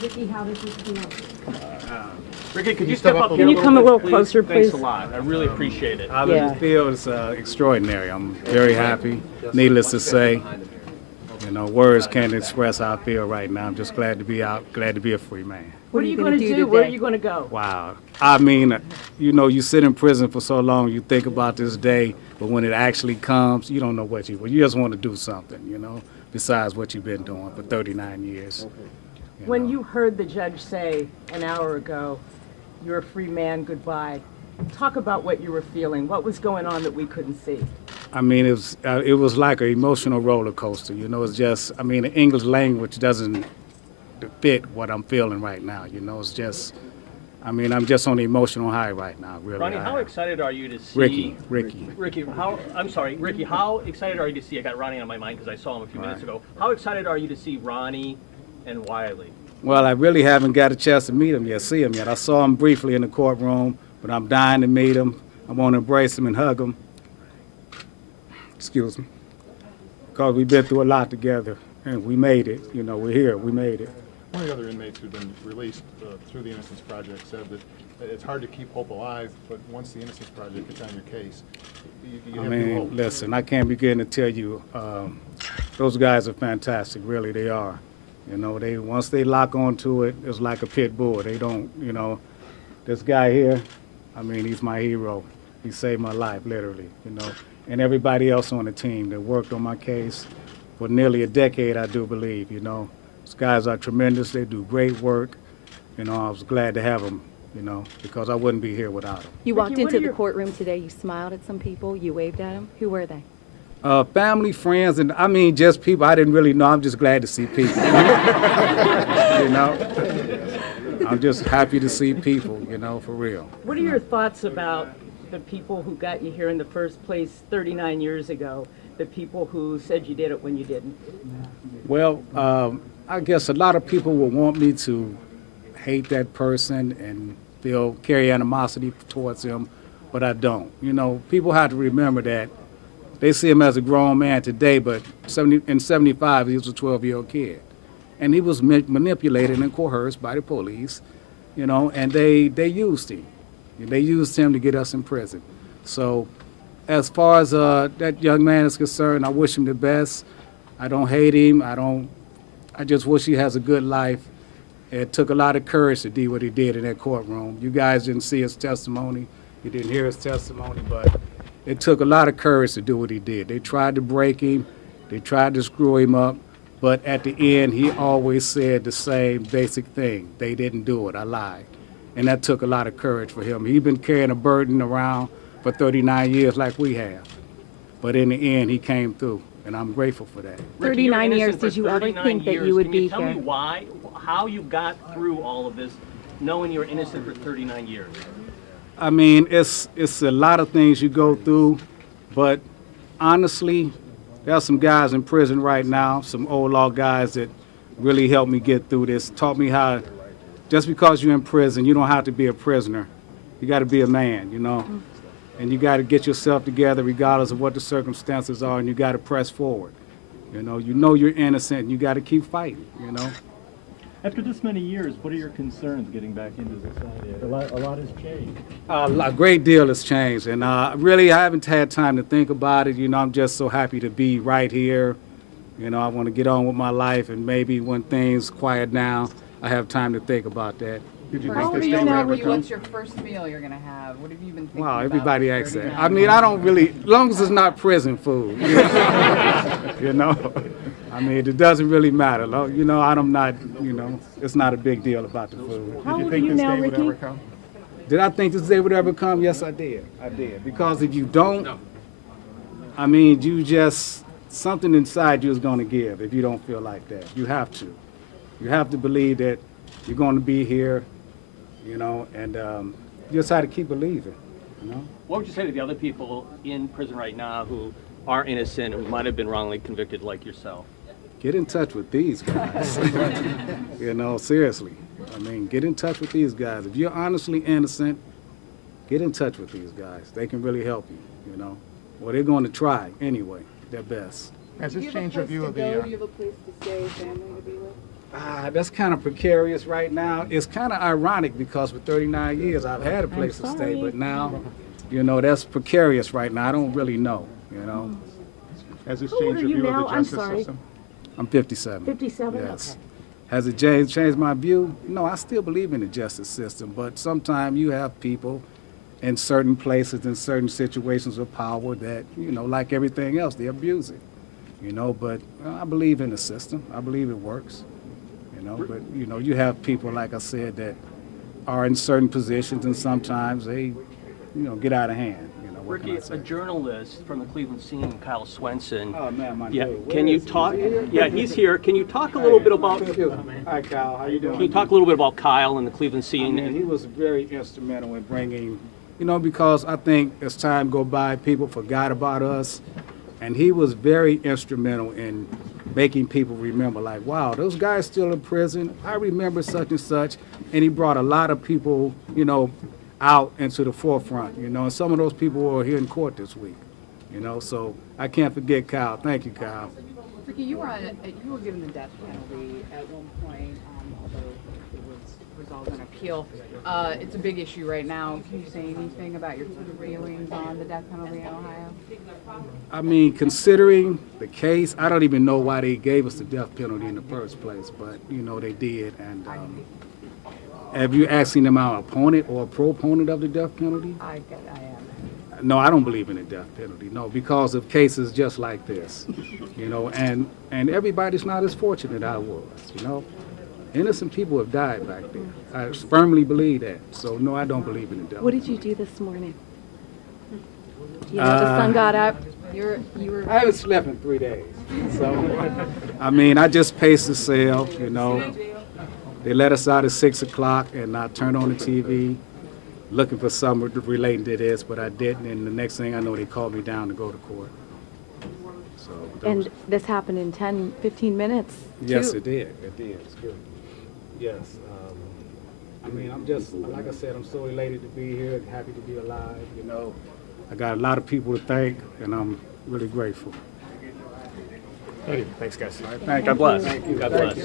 Ricky, how does this feel? Ricky, could you step up here? Can you come a little bit, closer, please? Thanks a lot. I really appreciate it. How Yeah. does it feel? It's extraordinary. I'm very happy. Needless to say, you know, words can't express how I feel right now. I'm just glad to be out, glad to be a free man. What are you going to do? Where are you going to go? Wow. I mean, you know, you sit in prison for so long, you think about this day, but when it actually comes, you don't know what you just want to do something, you know, besides what you've been doing for 39 years. When you heard the judge say an hour ago, you're a free man, goodbye, talk about what you were feeling. What was going on that we couldn't see? I mean, it was like an emotional roller coaster, you know. It's just, I mean, the English language doesn't fit what I'm feeling right now, you know. It's just, I mean, I'm just on the emotional high right now, really. Ronnie, how excited are you to see... Ricky, Ricky, how excited are you to see... I got Ronnie on my mind because I saw him a few minutes ago. How excited are you to see Ronnie and Wiley? Well, I really haven't got a chance to meet him yet, see him yet. I saw him briefly in the courtroom, but I'm dying to meet him. I want to embrace him and hug him. Excuse me. Because we've been through a lot together, and we made it. You know, we're here. We made it. One of the other inmates who've been released through the Innocence Project said that it's hard to keep hope alive, but once the Innocence Project gets on your case, you have new hope. Listen, I can't begin to tell you, those guys are fantastic, really, they are. You know, once they lock onto it, it's like a pit bull. They don't, you know, this guy here, I mean, he's my hero. He saved my life, literally, you know. And everybody else on the team that worked on my case for nearly a decade, I do believe, you know. These guys are tremendous. They do great work. You know, I was glad to have them, you know, because I wouldn't be here without them. You walked into the courtroom today, you smiled at some people, you waved at them. Who were they? Family, friends, and I mean just people I didn't really know. I'm just glad to see people. You know? I'm just happy to see people, you know, for real. What are your thoughts about the people who got you here in the first place 39 years ago, the people who said you did it when you didn't? Well, I guess a lot of people will want me to hate that person and carry animosity towards him, but I don't. You know, people have to remember that they see him as a grown man today, but in 75, he was a 12-year-old kid. And he was manipulated and coerced by the police, you know, and they used him. They used him to get us in prison. So as far as that young man is concerned, I wish him the best. I don't hate him. I just wish he has a good life. It took a lot of courage to do what he did in that courtroom. You guys didn't see his testimony. You didn't hear his testimony, but it took a lot of courage to do what he did. They tried to break him. They tried to screw him up. But at the end, he always said the same basic thing. They didn't do it. I lied. And that took a lot of courage for him. He's been carrying a burden around for 39 years like we have. But in the end, he came through, and I'm grateful for that. 39 years, did you ever think that you would be here? Can you tell me why, how you got through all of this, knowing you're innocent for 39 years? I mean, it's a lot of things you go through, but honestly, there are some guys in prison right now, some old law guys that really helped me get through this, taught me how, just because you're in prison, you don't have to be a prisoner. You got to be a man, you know, and you got to get yourself together regardless of what the circumstances are, and you got to press forward. You know you're innocent, and you got to keep fighting, you know. After this many years, what are your concerns getting back into society? A lot has changed. A great deal has changed, and really I haven't had time to think about it. You know, I'm just so happy to be right here. You know, I want to get on with my life, and maybe when things quiet down, I have time to think about that. Did you How think old this are you day would now, ever Ricky? come? What's your first meal you're going to have? What have you been thinking Wow, about? everybody asks that. 39 I mean, I don't really, as long as it's not prison food, you know. I mean, it doesn't really matter. You know, I'm not, you know, it's not a big deal about the food. How Did you old are think you this now, day would Ricky? ever come? Did I think this day would ever come? Yes, I did. I did. Because if you don't, I mean, something inside you is going to give if you don't feel like that. You have to. You have to believe that you're going to be here, you know, and you just have to keep believing, you know. What would you say to the other people in prison right now who are innocent, who might have been wrongly convicted like yourself? Get in touch with these guys. You know, seriously. I mean, get in touch with these guys. If you're honestly innocent, get in touch with these guys. They can really help you, you know. Well, they're going to try anyway, their best. Has this changed your view of the... Do you have a place to stay, family to be with? That's kind of precarious right now. It's kind of ironic because for 39 years I've had a place to stay, but now, you know, that's precarious right now. I don't really know, you know. Has this How old changed are your you view of now? the I'm justice sorry. system? I'm 57. 57? Yes. Okay. Has it changed my view? No, I still believe in the justice system, but sometimes you have people in certain places, in certain situations of power that, you know, like everything else, they abuse it, you know, but I believe in the system. I believe it works, you know, but, you know, you have people, like I said, that are in certain positions and sometimes they, you know, get out of hand, you know. What can Ricky, I say? a journalist from the Cleveland Scene, Kyle Swenson. Oh, man, my Yeah, dude. can Where you is he? talk? Is he here? Yeah, he's here. Can you talk a little bit about? Excuse me. Hi, Kyle. How you doing? Can you talk a little bit about Kyle and the Cleveland Scene? And he was very instrumental in bringing, you know, because I think as time go by, people forgot about us, and he was very instrumental in making people remember, like, wow, those guys still in prison. I remember such and such, and he brought a lot of people, you know, out into the forefront, you know, and some of those people were here in court this week, you know, so I can't forget Kyle. Thank you, Kyle. Ricky, you were given the death penalty at one point, although it was resolved on appeal. It's a big issue right now. Can you say anything about your feelings on the death penalty in Ohio? I mean, considering the case, I don't even know why they gave us the death penalty in the first place, but, you know, they did. And have you asking them our opponent or a proponent of the death penalty? I am. No, I don't believe in the death penalty, no, because of cases just like this, you know, and everybody's not as fortunate I was, you know. Innocent people have died back there. I firmly believe that. So, no, I don't believe in the death What penalty. did you do this morning? You know, the sun got up. You were. I haven't slept in 3 days. So, I mean, I just paced the cell, you know. They let us out at 6 o'clock, and I turned on the TV looking for something relating to this, but I didn't. And the next thing I know, they called me down to go to court. So, And this happened in 10, 15 minutes? yes, too. it did. It did. Excuse me. Yes. I mean, I'm just, like I said, I'm so elated to be here, happy to be alive, you know. I got a lot of people to thank, and I'm really grateful. Thanks, guys. All right, thank God you. bless. Thank you. God Thank bless. you.